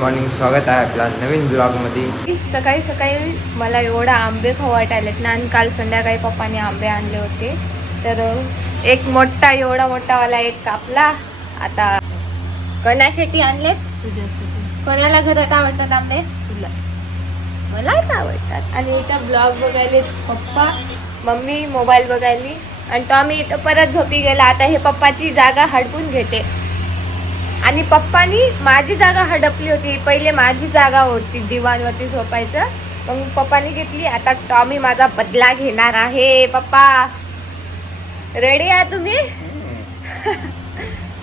Morning, स्वागत आहे आपला नवीन ब्लॉगमध्ये. सकाळी सकाळी मला एवढा आंबे खाऊ वाटायलेत ना, आणि काल संध्याकाळी पप्पाने आंबे आणले होते. तर एक मोठा एवढा मोठावाला एक कापला. आता कोणासाठी आणले? कोणाला घरात आवडतात आंबे? तुलाच. मलाच आवडतात. आणि इथं ब्लॉग बघायले पप्पा, मम्मी मोबाईल बघायली, आणि टॉमी इथं परत झोपी गेला. आता हे पप्पाची जागा हडपून घेते. आणि पप्पानी माझी जागा हडपली होती. पहिले माझी जागा होती दिवाणवरती झोपायचं, मग पप्पानी घेतली. आता टॉमी माझा बदला घेणार आहे. पप्पा रेडी आहे तुम्ही?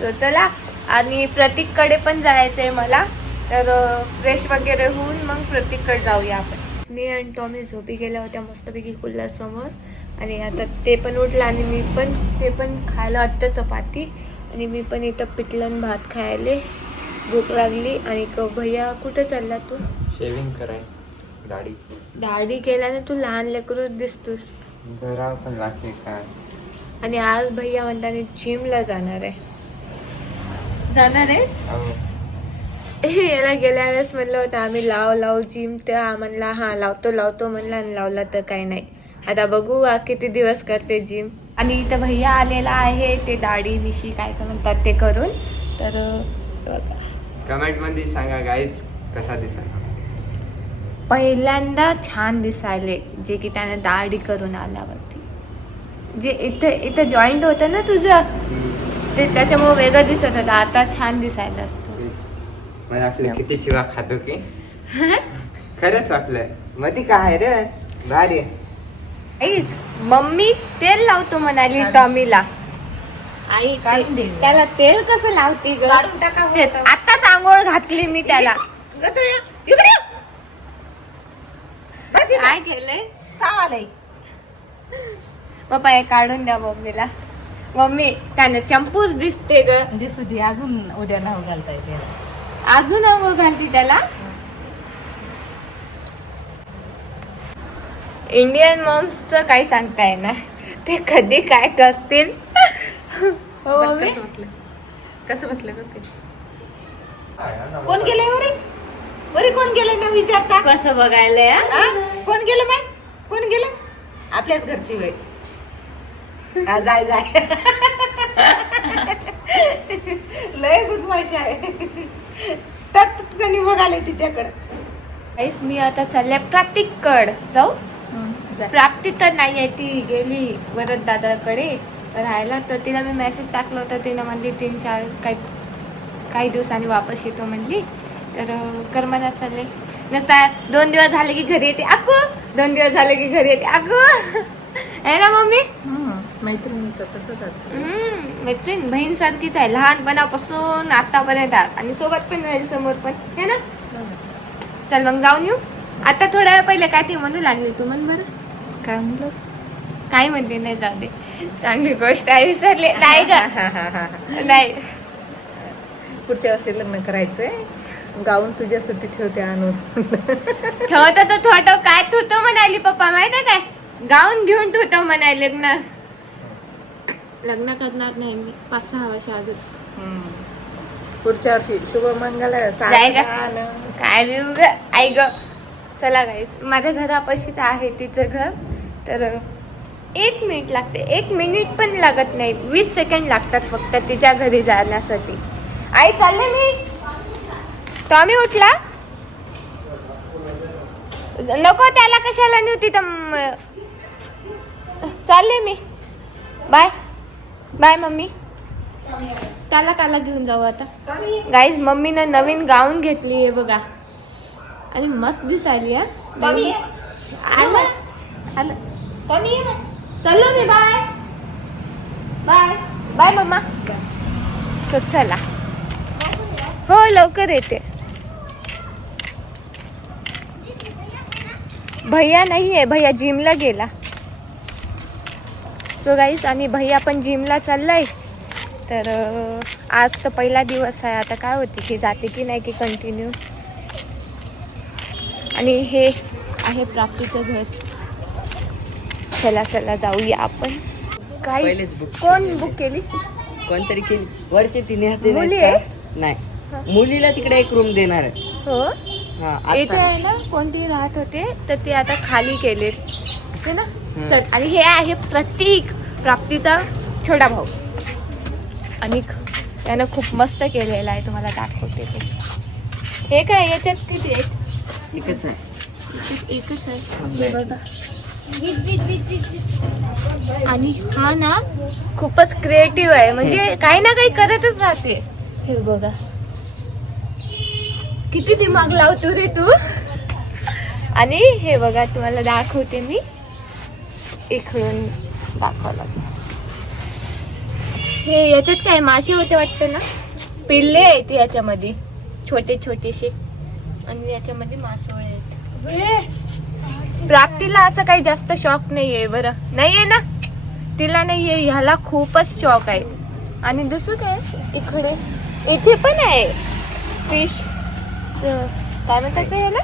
so, चला. आणि प्रतीककडे पण जायचंय मला, तर फ्रेश वगैरे होऊन मग प्रतीककडे जाऊया आपण. मी आणि टॉमी झोपी गेल्या होत्या मस्तपैकी कुल्ल्यासमोर, आणि आता ते पण उठलं, आणि मी पण ते पण खायला वाटतं चपाती. आणि मी पण इथं पिठलं भात खायले, भूक लागली. आणि भैया कुठे चालला तू? शेविंग कराय दाढी केल्याने तू लहान लेकरू दिसतोस. घरा पण लागते काय. आणि आज भैया म्हणताने जिमला जाणार आहे. जाणार आहेस? याला गेल्या वेळेस म्हणलं होतं आम्ही लाव जिम, तर म्हणला हा लावतो म्हणला, आणि लावला तर काही नाही. आता बघू किती दिवस करते जिम. आणि इथं भैया आलेला आहे, ते दाढी मिशी काय म्हणतात ते करून. तर कमेंट मध्ये सांगा गाईज कसा दिसला. पहिल्यांदा छान दिसायले, जे की त्याने दाढी करून आल्यावरती. जे इथं जॉईंट होतं ना तुझं, ते त्याच्यामुळे वेगळं दिसत होतं. आता छान दिसायला असतो. मला आपलं किती शिवा खातो की खरंच वाटलं. मध्ये काय रे भारी. आईस मम्मी तेल लावतो म्हणाली टॉमीला. आई त्याला तेल कसं लावती ग? आताच आंघोळ घातली मी त्याला. काय केलंय? चावालय पप्पा हे काढून द्या मम्मीला. मम्मी त्याने चंपूच दिसते ग. दिसू दे, अजून उद्या नाव घालता येते. अजून आंघोळ घालती त्याला. इंडियन मॉम्सचं काही सांगता येणार, ते कधी काय करतील. हो मम्मी? कसं बसलं कोण गेलंय बरे कोण गेलं ना विचारता. कसं बघायला हा? कोण गेलं माय? कोण गेलं? आपल्याच घरची वेळ. हा, जाय लय गुदमाशी आहे. त्यात त्यांनी बघाले तिच्याकडे. काहीच मी आता चालले प्राप्तीकड जाऊ. प्राप्ती तर नाही आहे, ती गेली वरद दादाकडे राहायला. तर तिला मी मेसेज टाकला होता, तिनं म्हणली 3-4 काही दिवसांनी वापस येतो म्हणली. तर करमनात चालले. नसता 2 दिवस झाले की घरी येते अक्कू, 2 दिवस झाले की घरी येते अक्कू. आहे ना मम्मी? मैत्रिणीचं तसंच असतं. मैत्रीण बहीण सारखीच आहे, लहानपणापासून आतापर्यंत. आणि सोबत पण राहील, समोर पण है ना. चल मग जाऊन येऊ. आता थोड्या वेळ पहिले काय ते म्हणू लागले तू? म्हण बरं. काय म्हणलं? काय म्हणले? नाही, जाऊ दे, चांगली गोष्ट आहे. विसरले नाही का? नाही, पुढच्या वर्षी लग्न करायचंय. गाऊन तुझ्यासाठी ठेवते आणून. ठेवत तर थोडं काय ठेवतो म्हणाली पप्पा, माहित आहे काय? गाऊन घेऊन ठेवतो म्हणाले. लग्न करणार नाही मी 5-6 वर्ष अजून. पुढच्या वर्षी शुभमंगल. जाय का? काय मी आई ग. चला गाईस, माझ्या घरापाशीच आहे तिचं घर. तर 1 मिनिट लागते, 1 मिनिट पण लागत नाही, 20 सेकंड लागतात फक्त तिच्या घरी जाण्यासाठी. आई चालले मी. टॉमी उठला? नको, त्याला कशाला नव्हती तर चालले मी. Bye bye mummy. त्याला काला घेऊन जाऊ आता. गाईज मम्मीनं नवीन गाऊन घेतली आहे बघा, आणि मस्त दिसायली. आलं चलो मी. Bye bye bye mamma. चला, हो लवकर येते. भैया नाही आहे, भैया जिमला गेला. सो गाईस, आणि भैया पण जिमला चाललाय. तर आज तर पहिला दिवस आहे. आता काय होते की जाते की नाही की कंटिन्यू. आणि हे आहे प्राप्तीचं घर. चला जाऊया आपण. काय कोण बुक केली? कोणतरी केली वरचे 3 मुली आहे? नाही, मुलीला तिकडे एक रूम देणार आहे. हो हा, आता इथे आहे ना कोणती राहत होते तर ते आता खाली केलेत हे ना. चल आणि हे आहे प्रतीक, प्राप्तीचा छोटा भाऊ. आणि त्यानं खूप मस्त केलेला आहे, तुम्हाला दाखवते ते. हे काय याच्यात किती आहेत? एकच आहे. याच्यात एकच आहे हे बघा. आणि हा ना खूपच क्रिएटिव्ह आहे, म्हणजे काही ना काही करतच राहते. हे बघा किती दिमाग लावतो रे तू. आणि हे बघा तुम्हाला दाखवते मी, इकडून दाखवलं. हे याच्यात काय मासे होते वाटतं ना, पिल्ले आहेत याच्यामध्ये छोटे छोटेसे, आणि याच्यामध्ये मासोळे आहेत. प्राप्तीला असं काही जास्त शॉक नाहीये बरं, नाहीये ना तिला, नाहीये, ह्याला खूपच शॉक आहे. आणि दुसरं काय इकडे इथे पण आहे फिश, काय म्हणतात ते याला,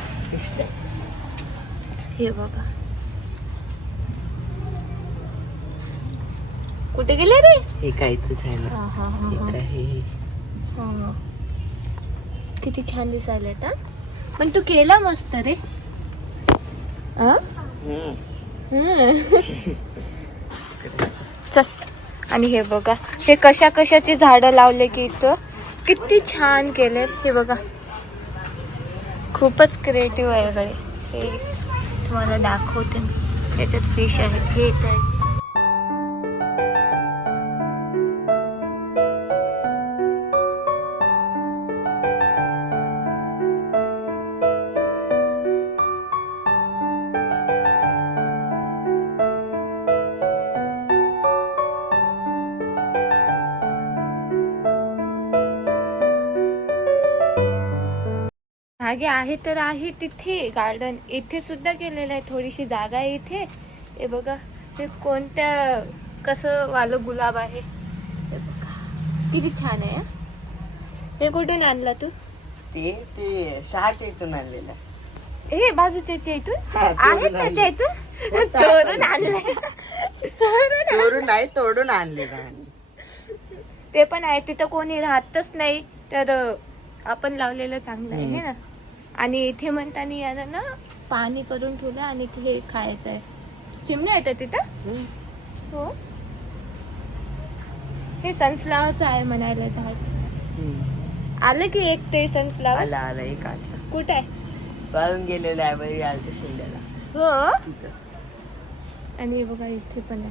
हे बघा. कुठे गेले रे? हे काय इथंच आहे ना. हा हा हा एक आहे. हा. किती छान दिसायला. पण तू केला मस्त रे. चल. आणि हे बघा हे कशा कशाची झाडं लावले की इथं, किती छान केले. हे बघा खूपच क्रिएटिव्ह आहे इकडे. हे तुम्हाला दाखवते, याच्यात फिश आहेत, हे येत आहे. मागे आहे तर आहे तिथे गार्डन, इथे सुद्धा केलेलं आहे, थोडीशी जागा आहे इथे. हे बघा ते कोणत्या कसं वालं गुलाब आहे, हे बघा किती छान आहे. हे कुठून आणला तू? ते शहाच्या इथून आणलेलं. हे बाजूच्या इथून हा, आहे तोडून त्याच्या इथून चोरून आणलंय. चोरून नाही, तोडून आणलेलं. ते पण आहे, तिथं कोणी राहतच नाही तर आपण लावलेलं चांगलं आहे हे ना. आणि इथे म्हणताना यानं ना पाणी करून ठेवलं आणि हे खायचं आहे. चिमण्या येतात तिथं. हो हे सनफ्लावरचं आहे म्हणायला झाड. आलं की एक ते सनफ्लावर आला एक आता कुठे आहे? पळून गेलेलं आहे बरी आलं शिंद्याला. हो तिथं आणि हे बघा इथे पण आहे.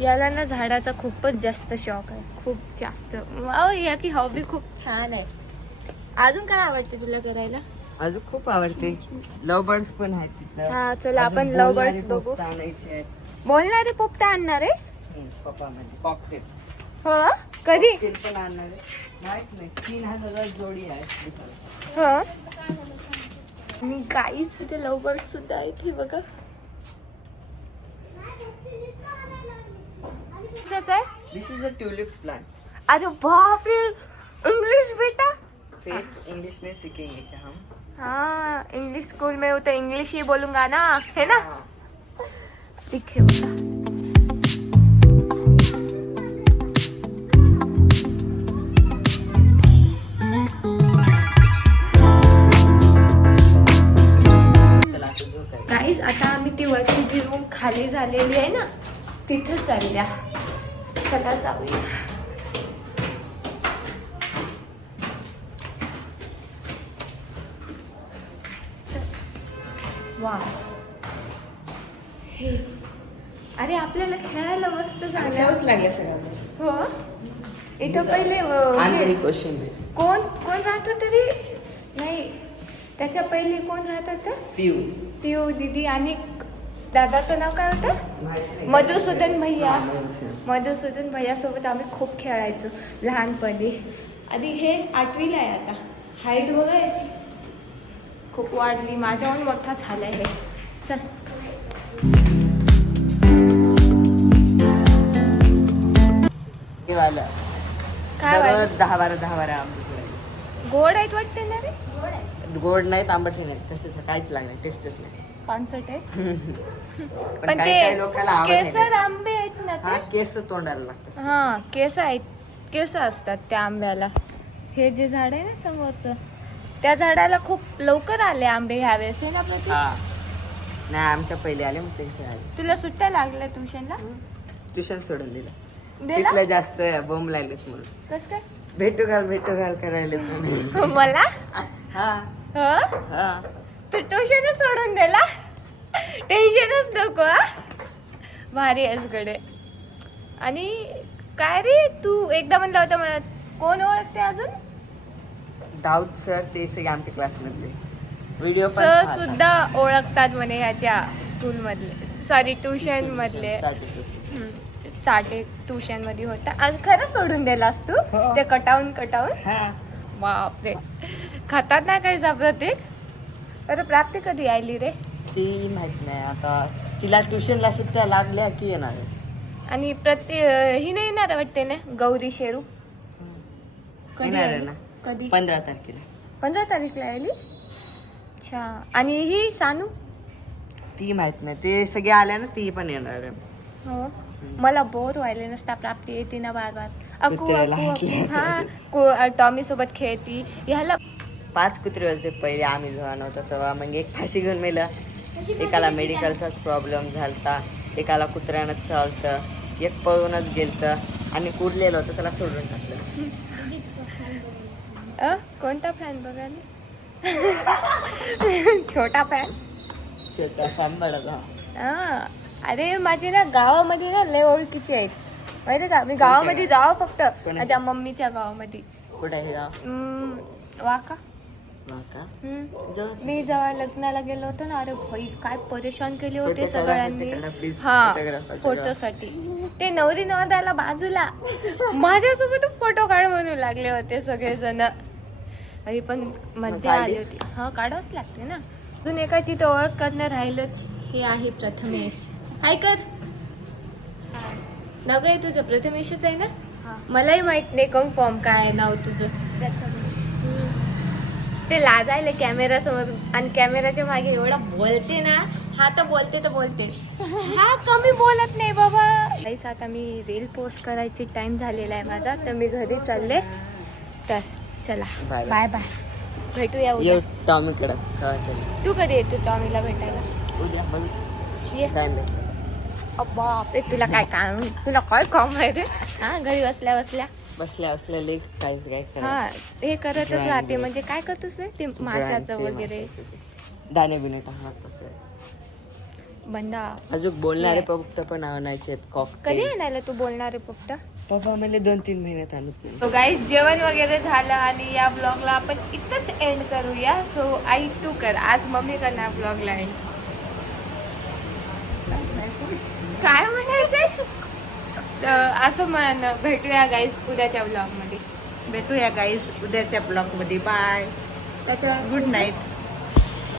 याला ना झाडाचा खूपच जास्त शौक आहे, खूप जास्त. याची हॉबी खूप छान आहे. अजून काय आवडते तुला करायला? अजून खूप आवडते. लव बर्ड्स पण आहेत तिथं. हा चला आपण लव बर्ड्स बघू. बोलणारे पोपटा आणणार आहेस? पप्पा मध्ये कॉकटेल. हो कधी? कॉकटेल पण आणणार आहे, माहित नाही. 3000 जोडी आहे. हो आणि गाईच इथे लव बर्ड सुद्धा आहेत. हे बघा दिस इज अ ट्यूलिप प्लांट. अरे बाप रे, इंग्लिश बेटा. फिर इंग्लिश नहीं सीखेंगे क्या हम? हाँ इंग्लिश स्कूल में हो तो इंग्लिश ही बोलूंगा ना, है ना. ठीक है बेटा. गाईज आता आम्ही ती वरची जी रूम खाली झालेली आहे ना तिथं चालल्या. चला जाऊया. वा हे अरे आपल्याला खेळायला मस्त झालं. लागलं सगळं. हो इथं पहिले आंधळी कोशिंबीर. कोण कोण राहत होतं रे? नाही त्याच्या पहिले कोण राहत होतं? पिऊ दीदी आणि दादाचं नाव काय होतं? मधुसूदन भैया. मधुसूदन भैया सोबत आम्ही खूप खेळायचो लहानपणी. आणि हे 8वीला आहे आता. हाईट बघा याची खूप वाढली, माझ्याहून मोठा झालाय हे. चल काय वाटलं? 10-12 आंबे. गोड आहेत वाटते ना रे? गोड नाहीत, आंबट नाही, कशाचं काहीच लागणार, टेस्टच नाही. कॉन्सर्ट आहे पण काही लोकांना आवडत नाही. केसर आंबे आहेत ना हा ते. केस तोंडाला लागतात. हा केस आहेत, केस असतात त्या आंब्याला. हे जे झाड आहे ना समोरचं, त्या झाडाला खूप लवकर आले आंबे ह्यावेळेस, आहे ना प्रतीक? हा नाही आमच्या पहिले आले मग त्यांचे आले. तुला सुट्ट्या लागल्या ट्युशनला? ट्युशन सोडून दिलं. दिला? तिथलं जास्त बोंब लागलेत म्हणून. कस काय? भेटू घाल करायला तुम्ही. मला हा ह हा तू ट्युशनच सोडून दिला, टेन्शनच नको. हा भारी आहेस गडे. आणि काय रे तू एकदा म्हणलं होतं मला, कोण ओळखते अजून? दाऊद सर ते सगळे आमच्या क्लासमधले व्हिडिओ पण सर पाहतात. सुद्धा ओळखतात म्हणे ह्याच्या स्कूल मधले, सॉरी ट्युशन मधले. चाटे ट्युशन मध्ये होता. आणि खरंच सोडून दिलास तू हो. ते कटावून हा. बापरे, खातात ना काही प्रतीक. अरे प्राप्ती कधी आली रे? ती माहित नाही आता, तिला ट्युशनला सुट्ट्या लागल्या की येणार आहे. आणि ही नाही येणार वाटते ना गौरी शेरू? कधी येणार आहे आली? ना कधी? 15 तारखेला. 15 तारीखला आली. अच्छा. आणि ही सानू? ती माहित नाही, ते सगळे आल्या ना ती पण येणार आहे. हो. मला बोर व्हायला नसता, प्राप्ती येते ना बार बार. अकू कुत्र्याला अकू हाकली. हा टॉमी सोबत खेळती. ह्याला 5 कुत्रे होते पहिले आम्ही जेव्हा नव्हतो तेव्हा. मग एक फाशी घेऊन मेलं, एकाला मेडिकलचाच प्रॉब्लेम झालता, एकाला कुत्र्यानंच चालतं, एक पळूनच गेलतं आणि कुरलेलं होतं त्याला सोडून टाकलं. कोणता फॅन बघायला? छोटा फॅन. छोटा फॅन बडा. हा. अरे माझे ना गावामध्ये ना लय ओळखीचे आहेत माहिती का. मी गावामध्ये जावं फक्त माझ्या मम्मीच्या गावामध्ये. कुठे आहे गाव? वाका. का? हम्म. मी जेव्हा लग्नाला गेलो होतो ना, अरे भाई काय परेशान केले होते फोटो सगळ्यांनी. काढा, please. हा फोटोग्राफर फोटोसाठी. ते नवरी नवऱ्याला बाजूला, माझ्यासोबत फोटो काढ म्हणू लागले होते सगळेजण. अरे पण मज्जा आली होती. हा काढावंच लागते ना. अजून एकाची तर ओळख करणं राहिलंच. हे आहे प्रथमेश. हाय कर. नाव काय तुझं? प्रथमेशच आहे ना? मलाही माहित नाही कन्फर्म काय आहे नाव तुझं. ते लाजायले कॅमेरा समोर, आणि कॅमेराच्या मागे एवढं बोलते ना. हा तर बोलते हा कमी बोलत नाही बाबा. काहीच आता मी रील पोस्ट करायची टाइम झालेला आहे माझा, तर मी घरी चालले. तर चला बाय बाय बाय. भेटूया उद्या. टॉमीकडे तू कधी येतो टॉमीला भेटायला? उद्या बघ ये. टाइम भेटला. बापरे, तुला काय काम, तुला काय काम आहे रे? हा घरी बसल्या बसल्या लेख काय हा हे करतच राहते. म्हणजे काय करतोस रे ते माशाचं वगैरे? दाणे बिणे टाकणार तसं. बंदा अजून बोलणारे फक्त पण आणायचे आहेत. कधी येणार तू बोलणारे फक्त? पप्पा म्हणजे 2-3 महिन्यात आणत नाही. सो गाईज जेवण वगैरे झालं आणि या ब्लॉगला आपण इथंच एंड करूया. सो आई तू कर, आज मम्मी करणार ब्लॉगला एंड. काय म्हणायचंय? असं म्हण. भेटूया गाईज उद्याच्या ब्लॉग मध्ये. भेटूया गाईज उद्याच्या ब्लॉग मध्ये. बाय. त्याच्या गुड नाईट.